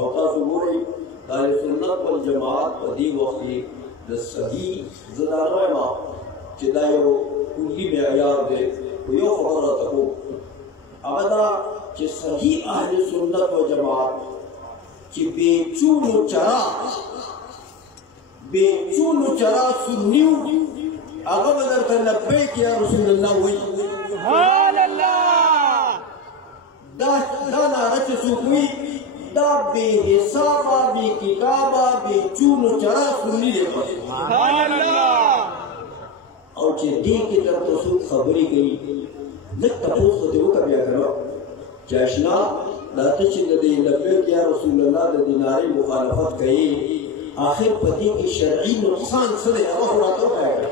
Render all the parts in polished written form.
او تاسو ګورئ د اهل سنت والجماعت په دې وخت کې د صحیح زه دا نه وایم چې دا یو کلي معیار دی خو یو خبره راته کوم هغه دا چې صحیح اهل سنت والجماعت چې بې چونو چرا سنیو هغه به درته لبیک یا رسول الله وایي سبحان الله دا ناره چې څوک وي دا بې حسابه بې کتابه بې چونو چرا سني دی سبحان الله او چې دې کې درته څوک خبرې کوي لږ تپوس خو دې وکړه بیا که نه چې اشنا دا ته چې د دې لبیک یا رسول الله د دې نارې مخالفت کوي آخر په دې کې شرعي نقصان څه دی هغه خو راته وښایه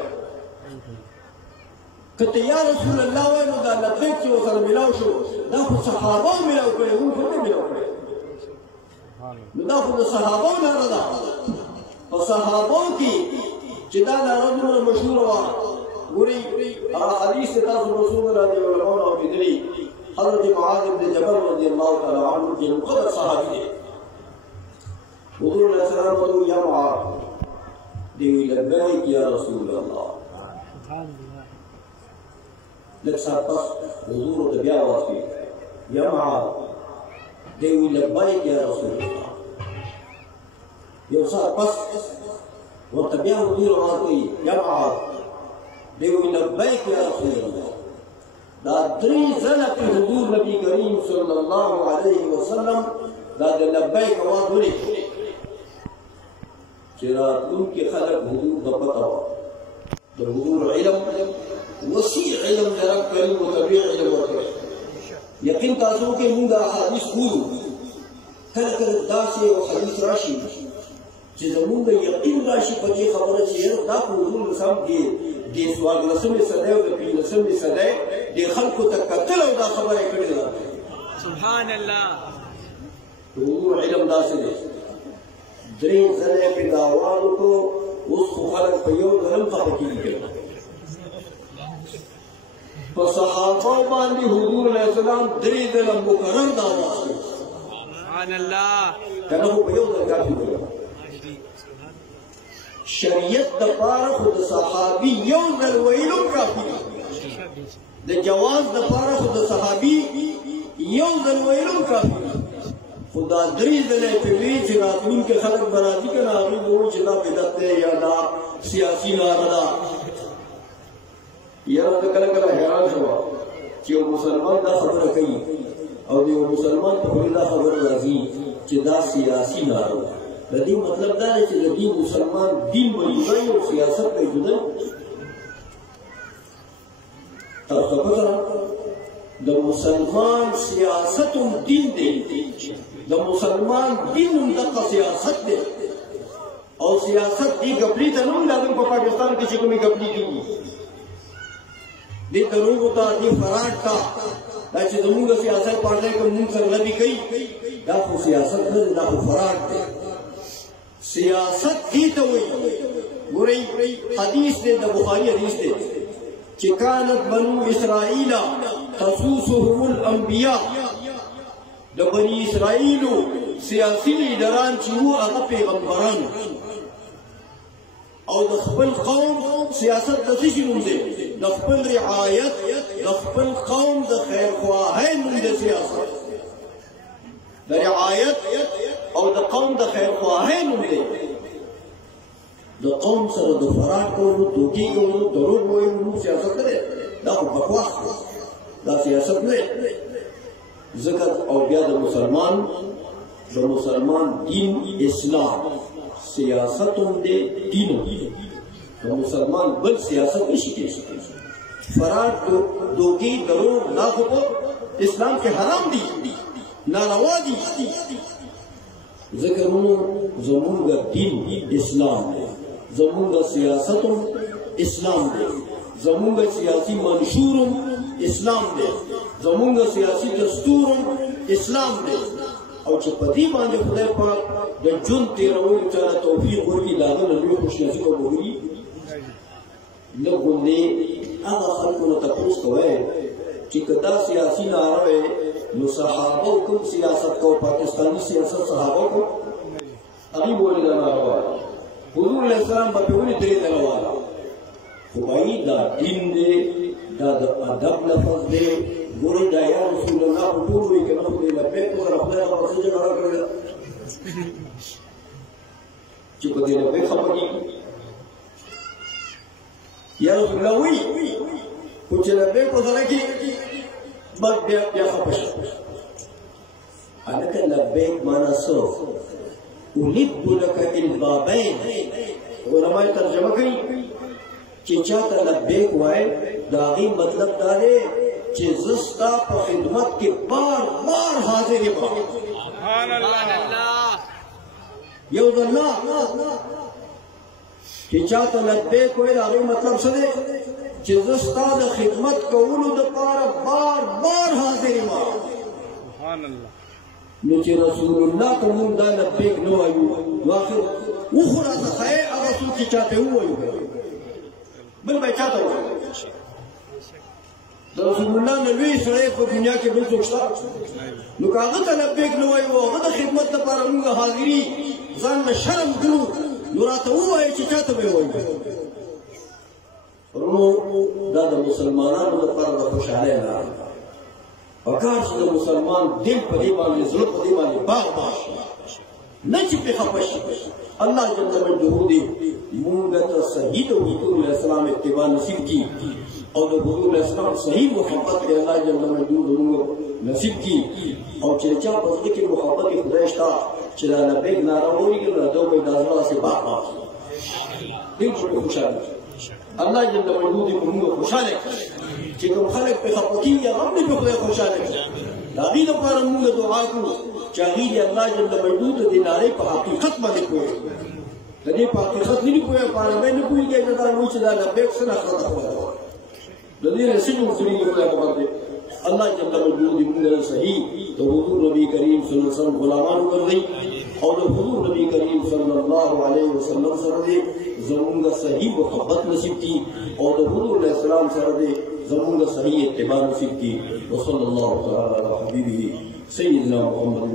که ته یا رسول الله وایې نو دا لبیک چې ورسره ملاو شو دا خو صحابو ملاو کړی موږ خو نه ملاو کړی نو دا خو د صحابو ناره ده په صحابو کې چې دا ناره دومره مشهوره وه ګورئ هغه حدیث چې تاسو رسول الله د علماؤ اورېدلي حضرت معاذ بن جبل رضی الله تعالی عنه چې مقدس صحابي دی حضور علیہ السلام ورته یا معاذ دی لبیک یا رسول الله لږ ساعت پس حضور ورته بیا آواز کوي یا معاذ دی لبیک یا رسول الله یو ساعت پس ورته بیا حضور آواز کوي یا معاذ دی لبیک یا رسول الله دا درې ځله په حضور نبی کریم صلی الله علیه وسلم دا د لبیک آواز ولیکي چې راتلونکي خلک حضور ته پته وه د حضور علم وسیع علم د رب کریم متبع علم ورکړی یقین تاسو کې موږ دا حدیث ګورو کله کله داسې یو حدیث راشي چې زموږ یقین راشي په دې خبره چې دا خو حضور سم دی د څوارلسمې صدۍ او د پنځلسمې صدۍ د خلکو ته کتل او دا خبره یې کړې ده سبحان الله د حضور علم داسې دی درې ځله یې پرې دعوا وکړو اوس خو خلک په یو ځل هم خفه کېږي په صحابه باندې حضور علیه السلام درې ځله مکرر دعوا وکړو سبحان الله که نه خو په یو ځل کافي وکړو شریعت د پاره خو د صحابي یو ځل ویلو کافي د جواز د پاره خو د صحابي یو ځل ویلو کافي خو دا درې ځله چې وی چې راتلونکي خلک به راځي که نه هغوی به وایي چې دا بدعت دی یا دا سیاسي لاره ده یاره ته کله کله حیران شوه چې یو مسلمان دا خبره کوي او د یو مسلمان په خولې دا خبره راځي چې دا سیاسي لاره ده د دې مطلب دا دی چې د دې مسلمان دین به جدا او سیاست به جدا تاسو پته د مسلمان سیاست هم دین دی د مسلمان دین هم دغه سیاست دی او سیاست دې ګپلي ته نه هم لازم په پاکستان کې چې کومې ګپلي کېږي دې دروغو ته دې فراډ ته دا چې زموږ سیاست پاړلی که مونږ سره لبي کوي دا خو سیاست نه دی دا خو فراډ دی سیاست دې ته وایي ګورئ حدیث دی د بخاري حدیث دی چې کانت بنو اسرائیل تسوسهم الانبیاء د بني اسرائیلو سیاسي لیډران چې وو هغه پیغمبران او د خپل قوم سیاست د څه شي نوم دی د خپل رعایت د خپل قوم د خیرخواهۍ نوم دی سیاست د رعایت او د قوم د خیرخواهۍ نوم دی د قوم سره د فراق کولو دوکې کولو دروغ ویلو سیاست نه دی دا خو بکواس دی دا سیاست نه دی ځکه او بیا د مسلمان دین اسلام سیاست هم دی دین هم دی د مسلمان بل سیاست نشي کېدای فراق دوکې دروغ دا خو په اسلام کې حرام دي ناروا دي ځکه زمونږ دین اسلام دی زمونږ سیاست هم اسلام دی زمونږ سیاسي منشور هم اسلام دی زمونږ سیاسي دستور هم اسلام دی او چې په دې باندې خدای پاک د ژوند تېرولو چاله توفیق ورکړي د هغه نه لوی خوشنصیب به وګوري لږ غوندې هغه خلکو نه تپوس کوئ چې که دا سیاسي ناره وی نو صحابه کوم سیاست کو پاکستانی سیاست صحابه کو ابي بولي دا ناروا حضور علیہ السلام په ټول دې درواله خو بای دا دین دې دا د ادب لفظ دې ګورې دا یا رسول الله په ټول وی کې نو دې لبیک سره خپل په څه جوړ کړل چې په دې لبیک خبرې یا رسول الله وی خو چې لبیک سره کې بس بیا خپش انکه لبیک معنا سو أُلِدُّ لَكَ الْبَابَيْنِ علماء ترجمه کوي چې چاته لبیک وای دا غي مطلب دا دی چې زستا په خدمت کې بار بار حاضر یم سبحان الله یو الله چې چاته لبیک وای دا غي مطلب څه دی چې زستا د خدمت کولو د پاره بار بار حاضر یم سبحان الله نو چې رسول الله ته مونږ دا لبیک نو وایو واخر وخره څه هغه څوک چې چاته وایو بل به چاته وایو د رسول الله نو وی سره په دنیا کې بل څوک شته نو هغه ته لبیک نو وایو هغه د خدمت لپاره موږ حاضرې ځان له شرم ګرو نو راته وایي چې چاته به وایو ورونو دا د مسلمانانو لپاره خوشاله نه وکړ چې مسلمان دل په دې باندې زړه په دې باندې باغ باشي نه چې په خپش الله جل جلاله دې موږ ته صحیح د حضور اسلام اتباع نصیب کی او د حضور اسلام صحیح محبت دې الله جل جلاله نصیب کی او چې چا په دې کې محبت خدای شته چې لا لبیک ناراوري کې راځو په دازوا سي باغ باشي دې خوشاله الله جل جلاله دې موږ خوشاله چې کوم خلک په خپکی یا غم دې په خوشاله دا دې لپاره موږ دعا کوو چې هغه الله جل جلاله دې ناره په حقیقت باندې کوي د دې په حقیقت نه کوي په اړه نه کوي چې دا نو چې دا لبیک سره خبره د دې رسېږي مسلمان په باندې الله جل جلاله دې موږ صحیح د حضور نبی کریم صلی الله علیه وسلم غلامان وګرځي او د حضور نبی کریم صلی الله علیه وسلم سره دې زموږ صحیح محبت نصیب کی او د حضور علیه السلام سره دې زموږ صحیح اتباع نصیب کی وصلی الله تعالی علی حبیبه سیدنا محمد